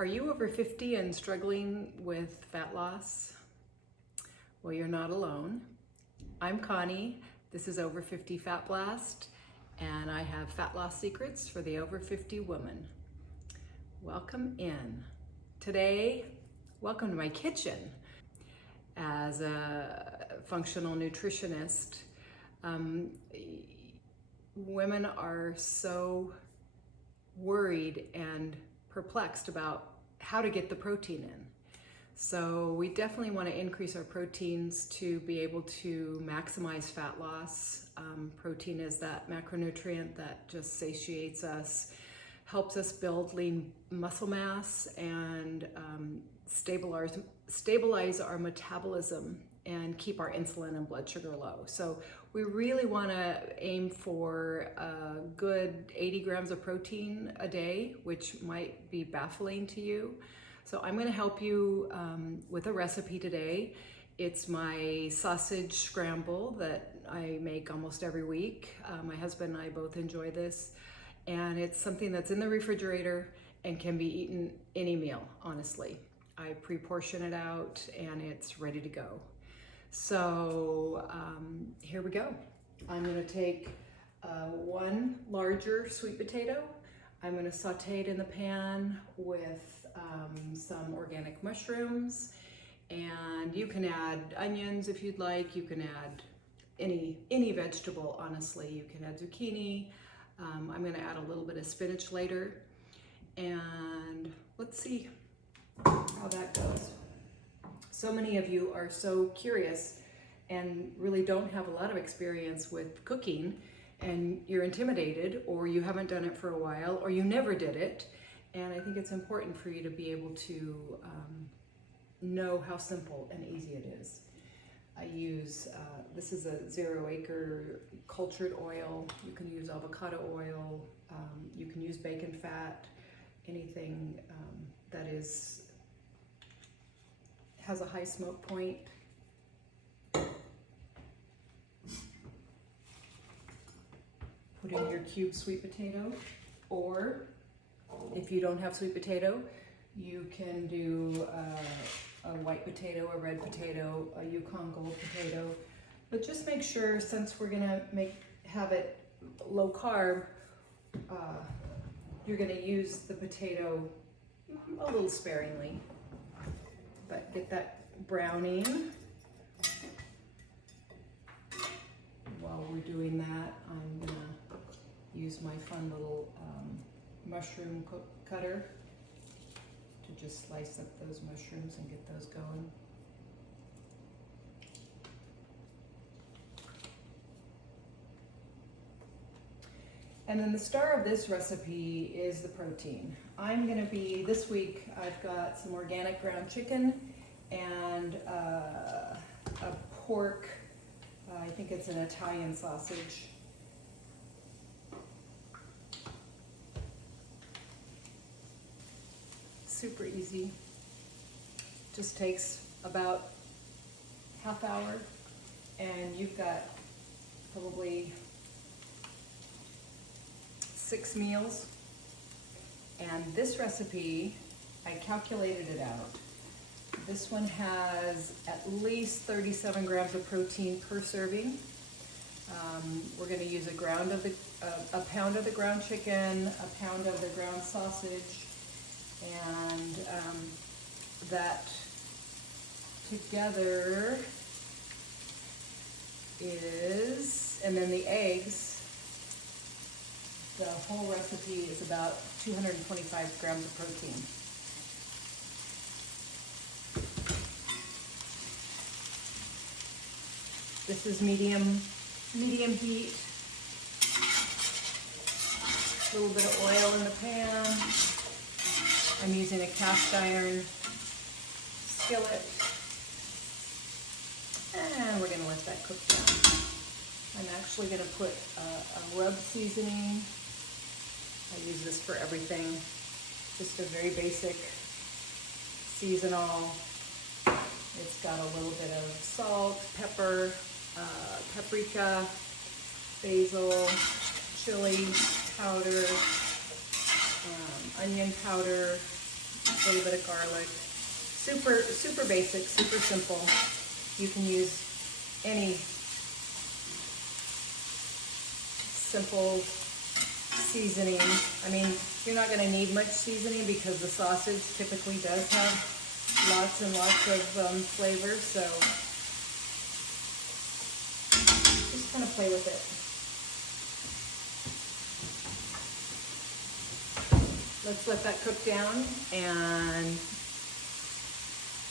Are you over 50 and struggling with fat loss? Well, you're not alone. I'm Connie. This is Over 50 Fat Blast, and I have fat loss secrets for the over 50 woman. Welcome in. Today, welcome to my kitchen. As a functional nutritionist, women are so worried and perplexed about how to get the protein in. So we definitely want to increase our proteins to be able to maximize fat loss. Protein is that macronutrient that just satiates us, helps us build lean muscle mass, and stabilize our metabolism and keep our insulin and blood sugar low. So we really want to aim for a good 80 grams of protein a day, which might be baffling to you. So I'm going to help you with a recipe today. It's my sausage scramble that I make almost every week. My husband and I both enjoy this, and it's something that's in the refrigerator and can be eaten any meal, honestly. I pre-portion it out and it's ready to go. So here we go. I'm going to take one larger sweet potato. I'm going to saute it in the pan with some organic mushrooms, and you can add onions if you'd like. You can add any vegetable, honestly. You can add zucchini. I'm going to add a little bit of spinach later, and let's see how that goes. So many of you are so curious and really don't have a lot of experience with cooking, and you're intimidated, or you haven't done it for a while, or you never did it. And I think it's important for you to be able to know how simple and easy it is. I use, this is a 0 acre cultured oil. You can use avocado oil. You can use bacon fat, anything that has a high smoke point. Put in your cubed sweet potato, or if you don't have sweet potato, you can do a white potato, a red potato, a Yukon Gold potato. But just make sure, since we're gonna have it low carb, you're gonna use the potato a little sparingly. But get that browning. While we're doing that, I'm gonna use my fun little mushroom cutter to just slice up those mushrooms and get those going. And then the star of this recipe is the protein. This week I've got some organic ground chicken and a pork, I think it's an Italian sausage. Super easy. Just takes about half hour, and you've got probably 6 meals. And this recipe, I calculated it out. This one has at least 37 grams of protein per serving. We're going to use a pound of the ground chicken, a pound of the ground sausage, and that together is, and then the eggs, the whole recipe is about 225 grams of protein. This is medium heat. A little bit of oil in the pan. I'm using a cast iron skillet, and we're going to let that cook down. I'm actually going to put a rub seasoning. I use this for everything. Just a very basic seasonal. It's got a little bit of salt, pepper, paprika, basil, chili powder, onion powder, a little bit of garlic. Super, super basic, super simple. You can use any simple seasoning. I mean, you're not going to need much seasoning because the sausage typically does have lots and lots of flavor, so just kind of play with it. Let's let that cook down, and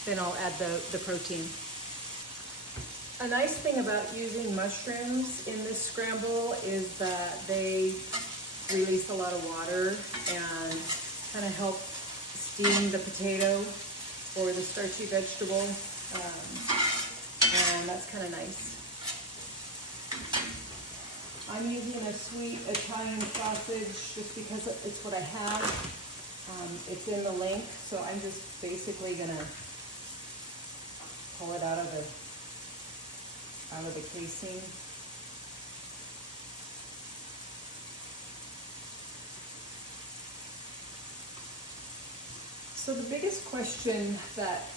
then I'll add the protein. A nice thing about using mushrooms in this scramble is that they release a lot of water and kind of help steam the potato or the starchy vegetable, and that's kind of nice. I'm using a sweet Italian sausage just because it's what I have. It's in the link, so I'm just basically gonna pull it out of the casing. So the biggest question that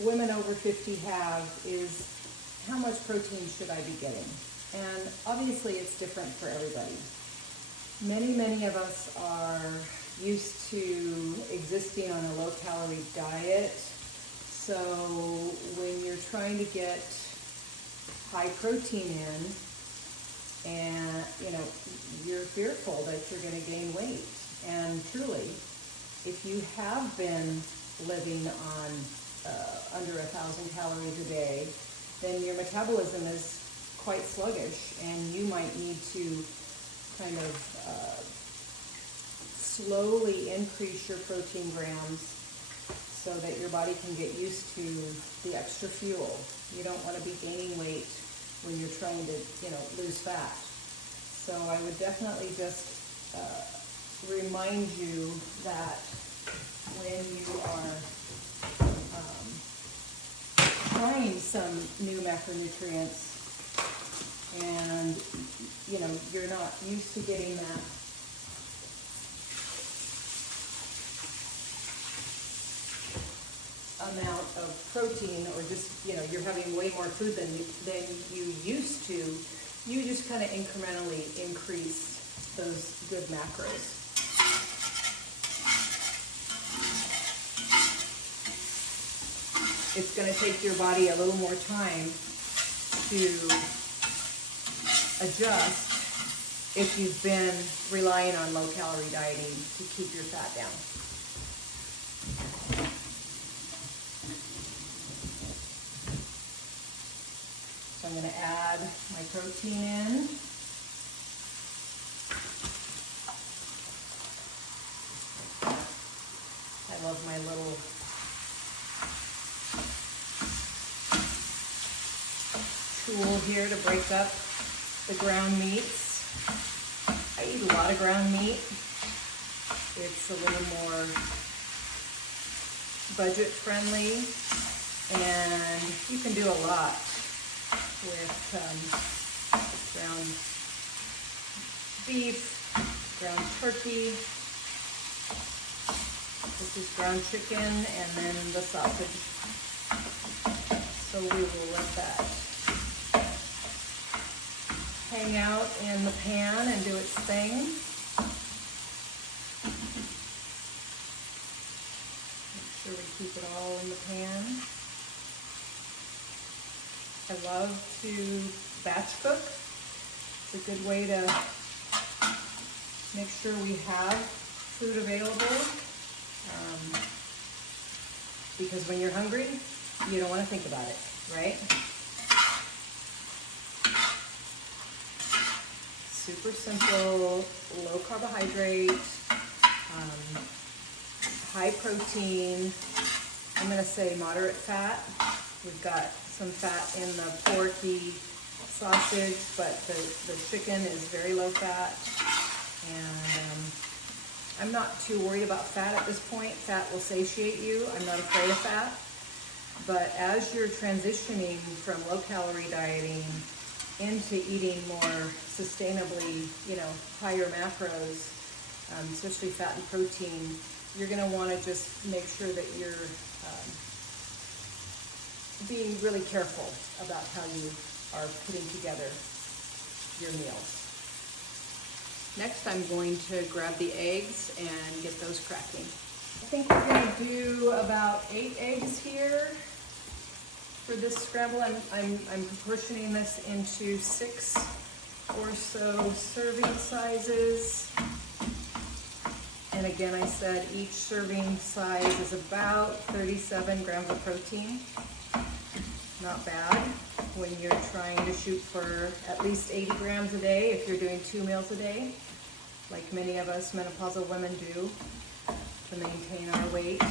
women over 50 have is, how much protein should I be getting? And obviously it's different for everybody. Many of us are used to existing on a low-calorie diet. So when you're trying to get high protein in, and you're fearful that you're going to gain weight. And truly, if you have been living on under 1,000 calories a day, then your metabolism is quite sluggish, and you might need to kind of slowly increase your protein grams so that your body can get used to the extra fuel. You don't want to be gaining weight when you're trying to, lose fat. So I would definitely just remind you that when you are trying some new macronutrients and you're not used to getting that amount of protein, or just you're having way more food than you used to, you just kind of incrementally increase those good macros. It's going to take your body a little more time to adjust if you've been relying on low-calorie dieting to keep your fat down. So I'm going to add my protein in. I love my little tool here to break up the ground meats. I eat a lot of ground meat. It's a little more budget friendly, and you can do a lot with ground beef, ground turkey. This is ground chicken, and then the sausage. So we will let that hang out in the pan and do its thing. Make sure we keep it all in the pan. I love to batch cook. It's a good way to make sure we have food available. Because when you're hungry, you don't want to think about it, right? Super simple, low carbohydrate, high protein. I'm going to say moderate fat. We've got some fat in the porky sausage, but the chicken is very low fat. And I'm not too worried about fat at this point. Fat will satiate you. I'm not afraid of fat. But as you're transitioning from low-calorie dieting into eating more sustainably, higher macros, especially fat and protein, you're going to want to just make sure that you're being really careful about how you are putting together your meals. Next, I'm going to grab the eggs and get those cracking. I think we're going to do about 8 eggs here for this scramble. I'm proportioning this into 6 or so serving sizes. And again, I said each serving size is about 37 grams of protein. Not bad when you're trying to shoot for at least 80 grams a day if you're doing 2 meals a day, like many of us menopausal women do to maintain our weight.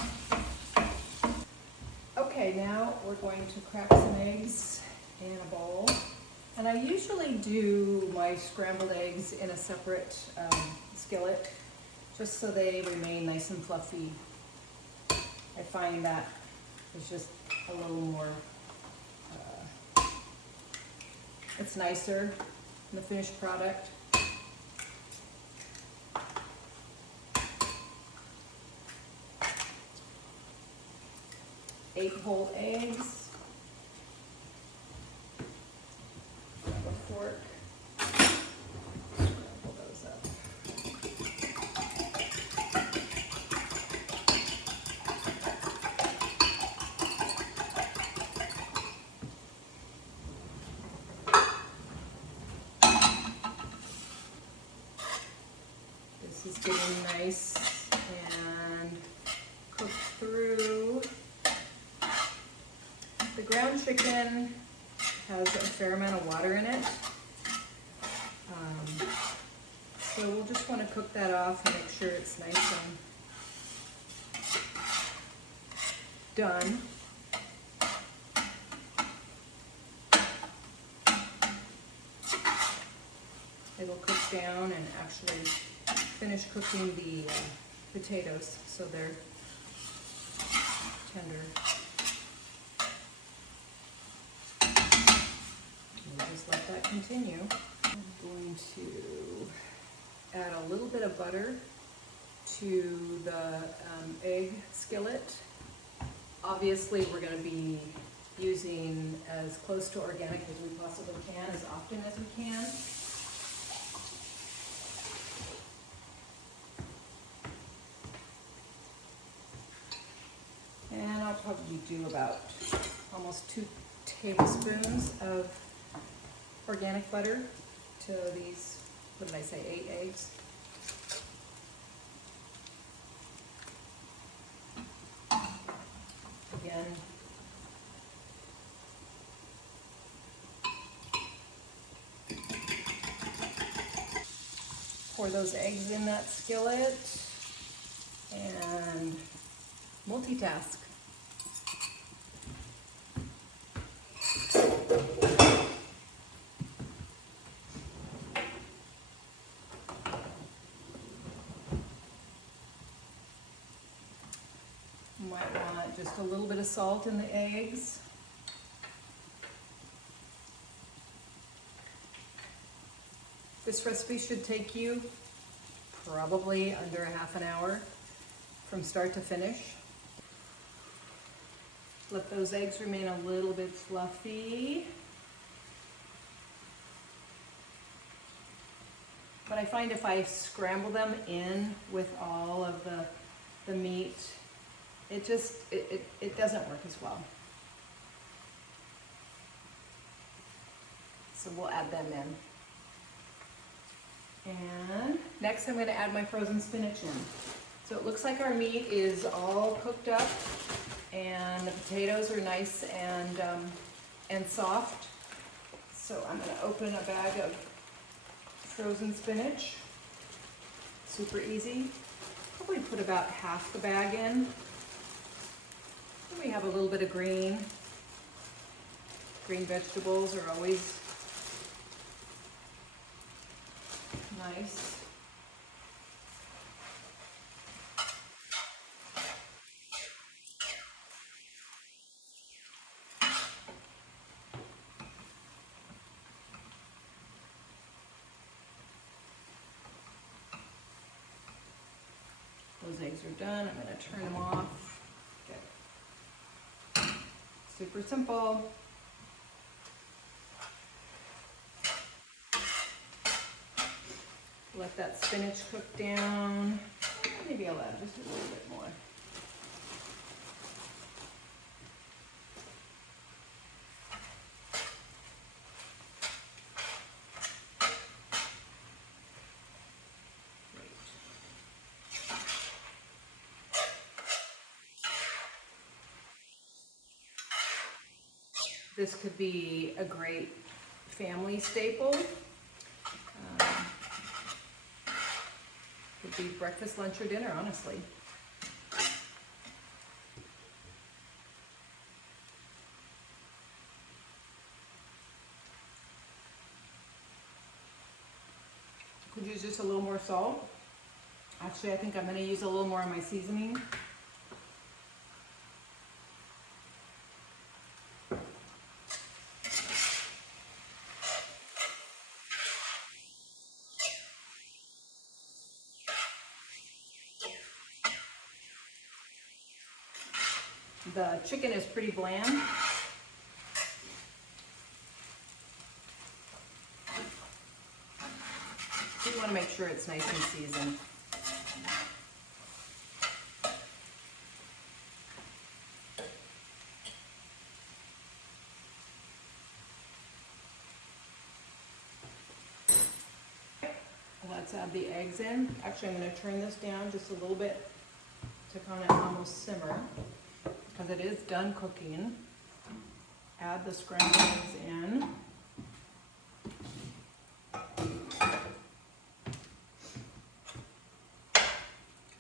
Okay, now we're going to crack some eggs in a bowl. And I usually do my scrambled eggs in a separate skillet, just so they remain nice and fluffy. I find that is just a little more, it's nicer than the finished product. Eight whole eggs. Grab a fork. Scramble those up. This is getting nice and cooked through. The ground chicken has a fair amount of water in it, so we'll just want to cook that off and make sure it's nice and done. It'll cook down and actually finish cooking the potatoes so they're tender. Just let that continue. I'm going to add a little bit of butter to the egg skillet. Obviously, we're going to be using as close to organic as we possibly can, as often as we can. And I'll probably do about almost 2 tablespoons of organic butter to these, what did I say, 8 eggs. Again, pour those eggs in that skillet and multitask. Might want just a little bit of salt in the eggs. This recipe should take you probably under a half an hour from start to finish. Let those eggs remain a little bit fluffy. But I find if I scramble them in with all of the meat, it doesn't work as well. So we'll add them in. And next I'm going to add my frozen spinach in. So it looks like our meat is all cooked up and the potatoes are nice and soft. So I'm going to open a bag of frozen spinach. Super easy. Probably put about half the bag in. Then we have a little bit of green. Green vegetables are always nice. Those eggs these are done, I'm going to turn them off. Okay. Super simple. Let that spinach cook down. Maybe I'll add just a little bit more. This could be a great family staple. Could be breakfast, lunch, or dinner, honestly. Could use just a little more salt. Actually, I think I'm going to use a little more of my seasoning. The chicken is pretty bland. You want to make sure it's nice and seasoned. Let's add the eggs in. Actually, I'm going to turn this down just a little bit to kind of almost simmer, because it is done cooking. Add the scrambled eggs in.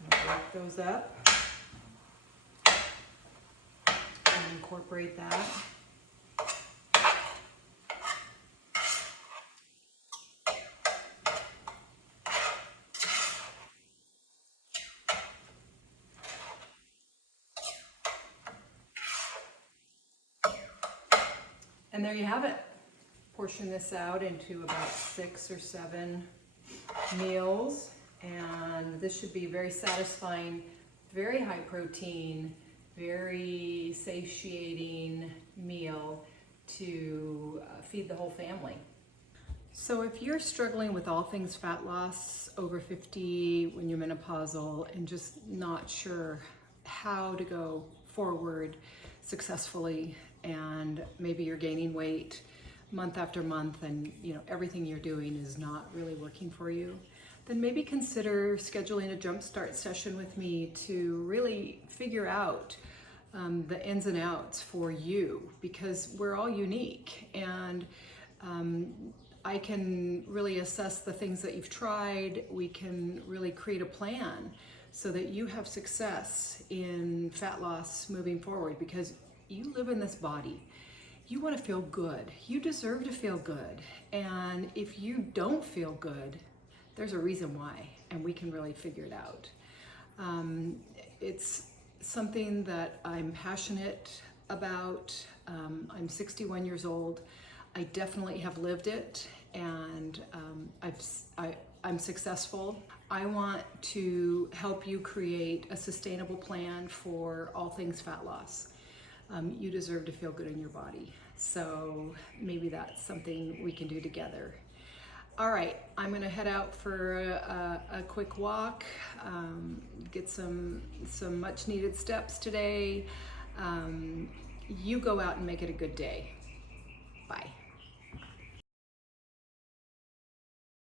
Break those up and incorporate that. And there you have it. Portion this out into about 6 or 7 meals. And this should be very satisfying, very high protein, very satiating meal to feed the whole family. So if you're struggling with all things fat loss over 50 when you're menopausal and just not sure how to go forward successfully, and maybe you're gaining weight month after month and everything you're doing is not really working for you, then maybe consider scheduling a Jumpstart session with me to really figure out the ins and outs for you, because we're all unique, and I can really assess the things that you've tried. We can really create a plan so that you have success in fat loss moving forward, because you live in this body. You want to feel good. You deserve to feel good. And if you don't feel good, there's a reason why, and we can really figure it out. It's something that I'm passionate about. I'm 61 years old. I definitely have lived it, and I'm successful. I want to help you create a sustainable plan for all things fat loss. You deserve to feel good in your body. So maybe that's something we can do together. All right, I'm gonna head out for a quick walk, get some much needed steps today. You go out and make it a good day.